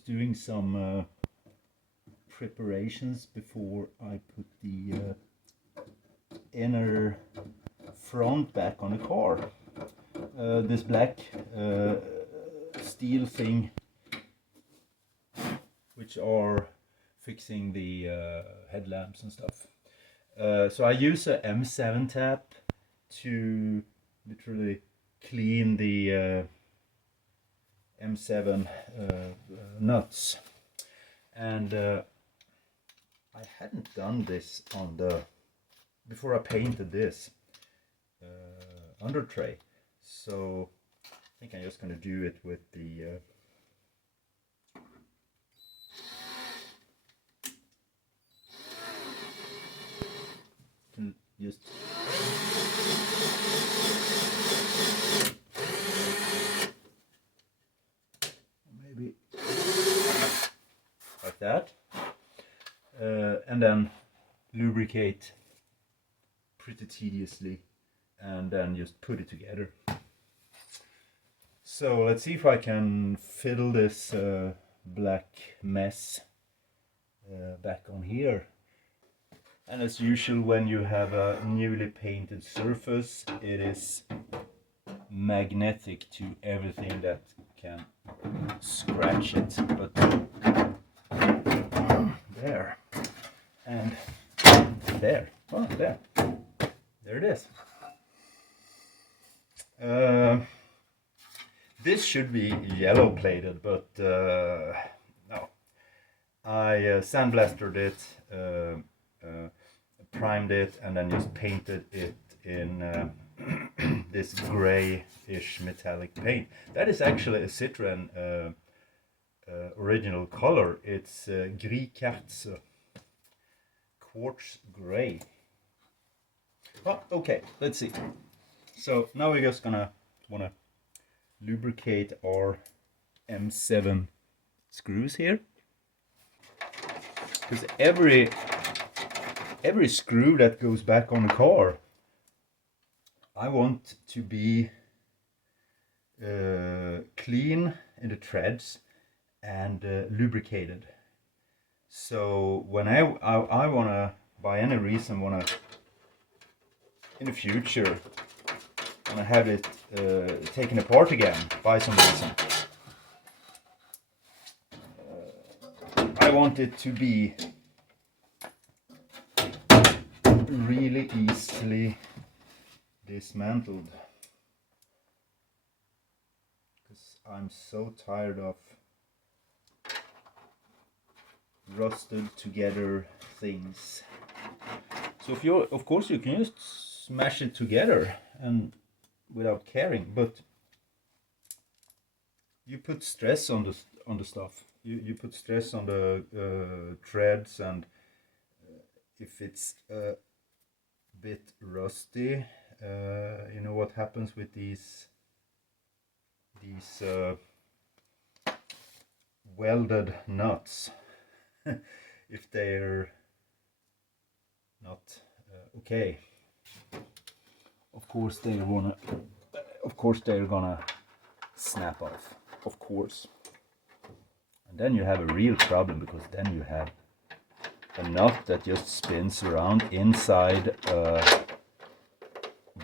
just doing some preparations before I put the inner front back on the car. This black steel thing, which are fixing the headlamps and stuff. So I use a M7 tap to literally clean the M7 nuts, and I hadn't done this on the before I painted this under tray, so I think I'm just going to do it with the just maybe like that, and then lubricate pretty tediously, and then just put it together. So let's see if I can fiddle this black mess back on here. And as usual, when you have a newly painted surface, it is magnetic to everything that can scratch it. But there, and there, oh, there it is. This should be yellow plated, but no. I sandblasted it, primed it, and then just painted it in this grayish metallic paint. That is actually a Citroën original color. It's gris quartz, quartz gray. Well, okay, let's see. So now we're just gonna wanna lubricate our M7 screws here, because every screw that goes back on the car, I want to be clean in the threads and lubricated. So when I wanna, by any reason, wanna in the future wanna have it taken apart again by some reason, I want it to be really easily dismantled, because I'm so tired of rusted together things. So if you're, of course, you can just smash it together and without caring, but you put stress on the stuff. You put stress on the threads, and if it's a bit rusty, you know what happens with these welded nuts. If they're not okay, of course they're gonna snap off, of course. And then you have a real problem, because then you have a nut that just spins around inside a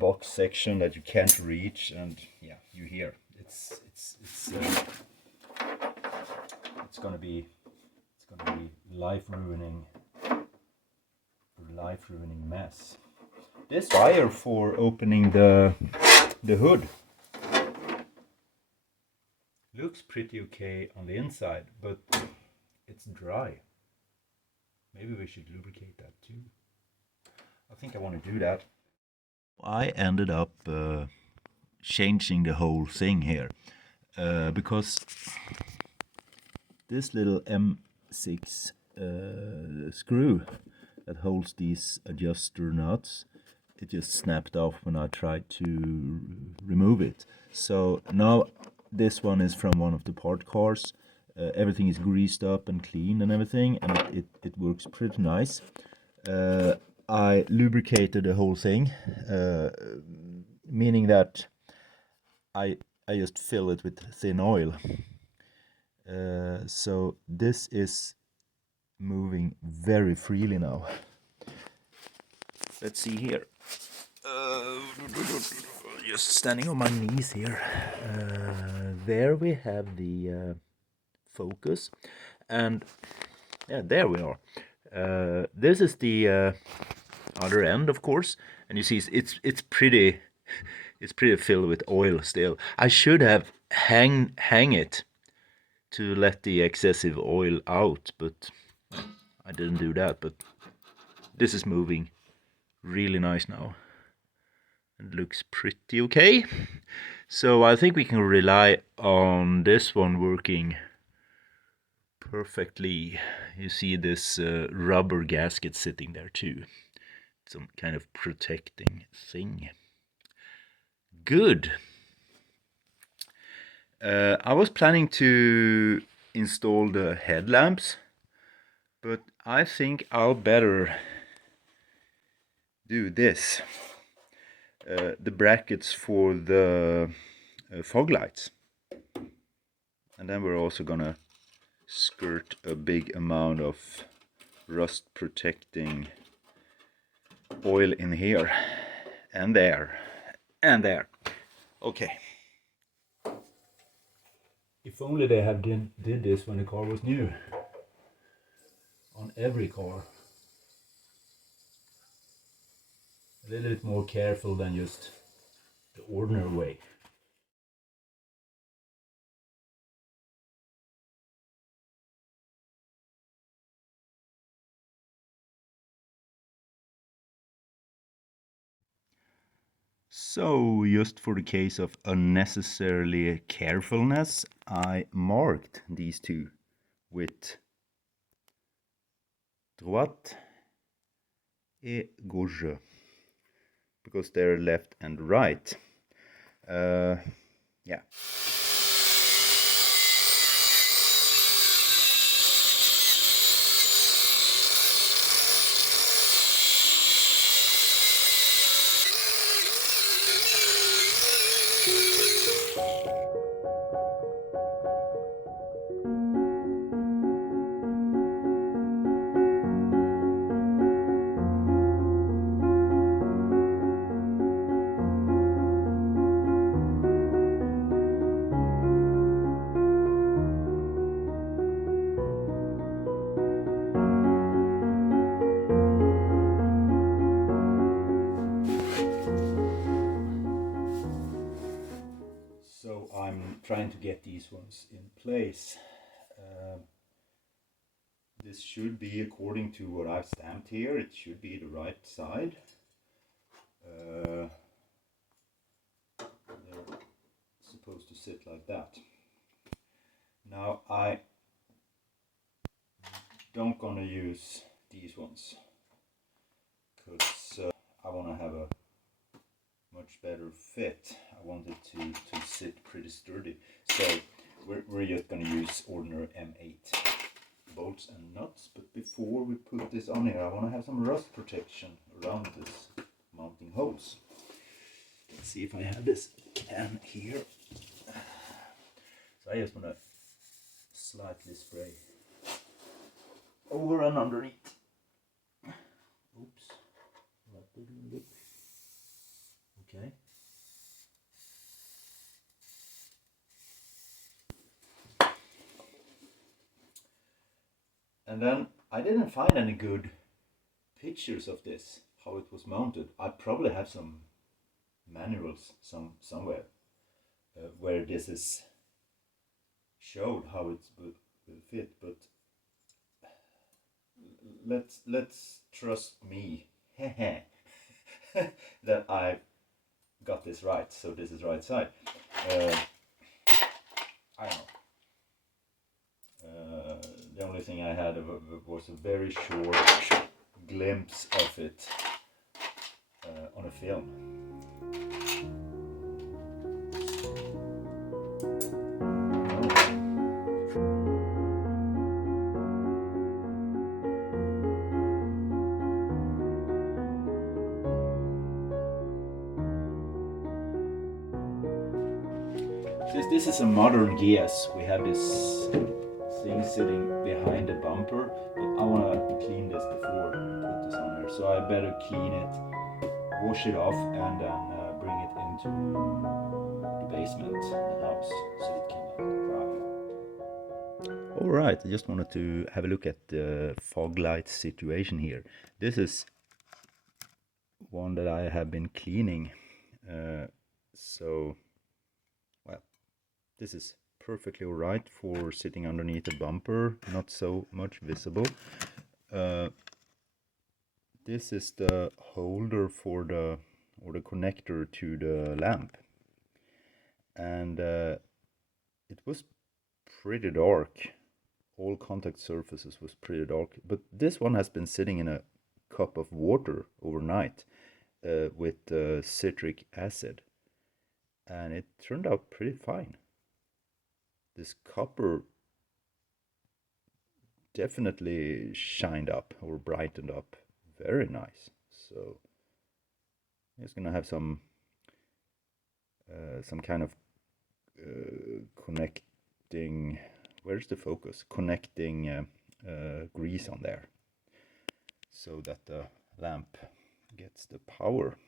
box section that you can't reach, and yeah, you hear it's gonna be life-ruining mess. This wire for opening the hood looks pretty okay on the inside, but it's dry. Maybe we should lubricate that too. I think I want to do that. I ended up changing the whole thing here, because this little M6 screw that holds these adjuster nuts, it just snapped off when I tried to remove it. So now this one is from one of the part cars. Everything is greased up and clean and everything, and it works pretty nice. I lubricated the whole thing, meaning that I just fill it with thin oil. So this is moving very freely now. Let's see here. Just standing on my knees here. There we have the focus, and yeah, there we are. This is the other end, of course, and you see it's pretty filled with oil still. I should have hang it to let the excessive oil out, but I didn't do that. But this is moving really nice now and looks pretty okay. So I think we can rely on this one working perfectly. You see this rubber gasket sitting there too, some kind of protecting thing. Good. I was planning to install the headlamps, but I think I'll better do this. The brackets for the fog lights. And then we're also gonna skirt a big amount of rust protecting oil in here and there and there. Okay. If only they have did this when the car was new. On every car. A little bit more careful than just the ordinary way. So, just for the case of unnecessarily carefulness, I marked these two with droite et gauche, because they're left and right. Yeah. So I'm trying to get these ones in place. This should be, according to what I've stamped here, it should be the right side. They're supposed to sit like that. Now I don't gonna use these ones because I want to have a much better fit. I want it to sit pretty sturdy. So we're just gonna use ordinary M8 bolts and nuts. But before we put this on here, I want to have some rust protection around this mounting hose. Let's see if I have this can here. So I just want to slightly spray over and underneath. Oops, that didn't look okay. And then I didn't find any good pictures of this, how it was mounted. I probably have some manuals somewhere where this is showed how it will fit, but let's trust me that I got this right. So this is right side. I don't know. The only thing I had was a very short glimpse of it on a film. Since this is a modern GS, we have this thing sitting behind the bumper, but I want to clean this before I put this on there. So I better clean it, wash it off, and then bring it into the basement of the house so it can dry. Alright, I just wanted to have a look at the fog light situation here. This is one that I have been cleaning. So, well, this is perfectly alright for sitting underneath a bumper, not so much visible. This is the holder for the connector to the lamp, and it was pretty dark. All contact surfaces was pretty dark, but this one has been sitting in a cup of water overnight with citric acid, and it turned out pretty fine. This copper definitely shined up or brightened up very nice. So it's gonna have some kind of connecting, where's the focus, connecting grease on there so that the lamp gets the power.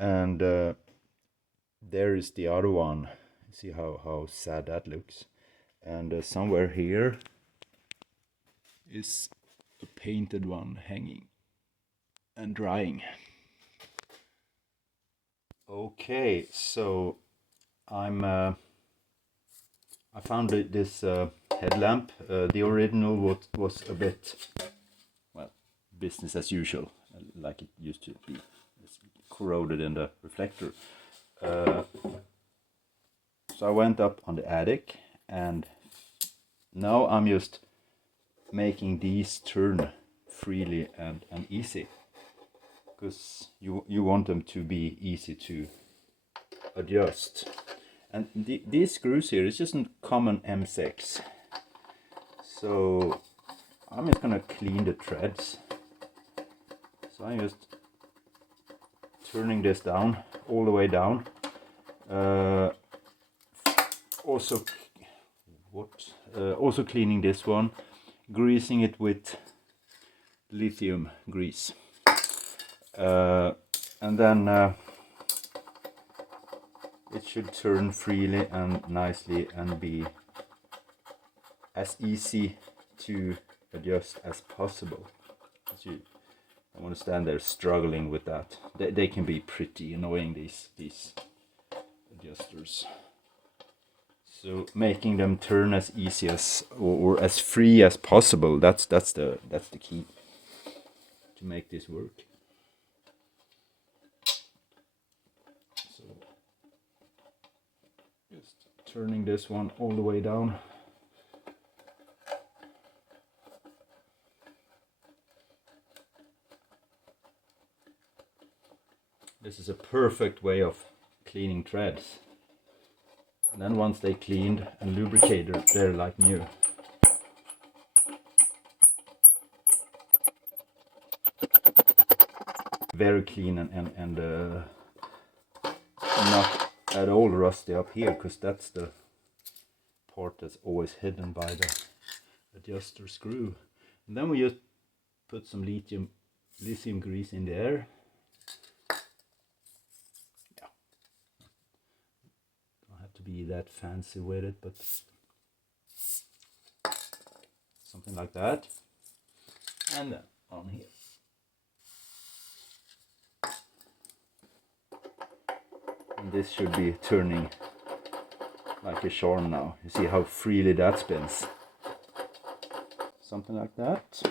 And there is the other one. See how sad that looks. And somewhere here is a painted one hanging and drying. Okay, so I found this headlamp. The original was a bit, well, business as usual, like it used to be. It's corroded in the reflector. So I went up on the attic, and now I'm just making these turn freely and easy, because you want them to be easy to adjust. And these screws here is just a common M6. So I'm just gonna clean the threads. So I'm just turning this down, all the way down. Also cleaning this one, greasing it with lithium grease. And then it should turn freely and nicely and be as easy to adjust as possible. I want to stand there struggling with that. They can be pretty annoying, these adjusters. So making them turn as easy as or as free as possible, that's the key to make this work. So just turning this one all the way down. This is a perfect way of cleaning threads. And then once they cleaned and lubricated, they're like new. Very clean and not at all rusty up here, because that's the part that's always hidden by the adjuster screw. And then we just put some lithium grease in there. Be that fancy with it, but something like that. And then on here. And this should be turning like a charm now. You see how freely that spins. Something like that.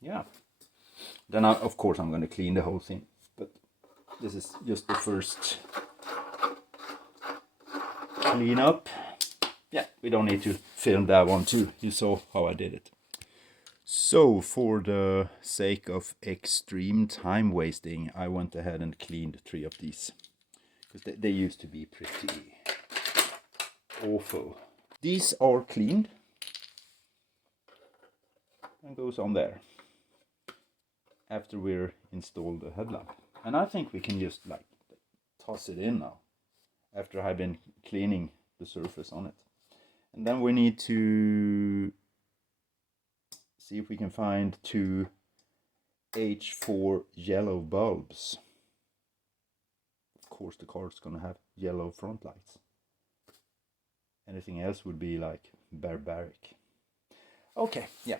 Yeah. Then of course I'm going to clean the whole thing, but this is just the first clean up. Yeah, we don't need to film that one too. You saw how I did it. So for the sake of extreme time wasting, I went ahead and cleaned 3 of these, because they used to be pretty awful. These are cleaned and goes on there after we're installed the headlamp. And I think we can just like toss it in now, after I've been cleaning the surface on it. And then we need to see if we can find 2 H4 yellow bulbs. Of course the car is gonna have yellow front lights. Anything else would be like barbaric. Okay, yeah.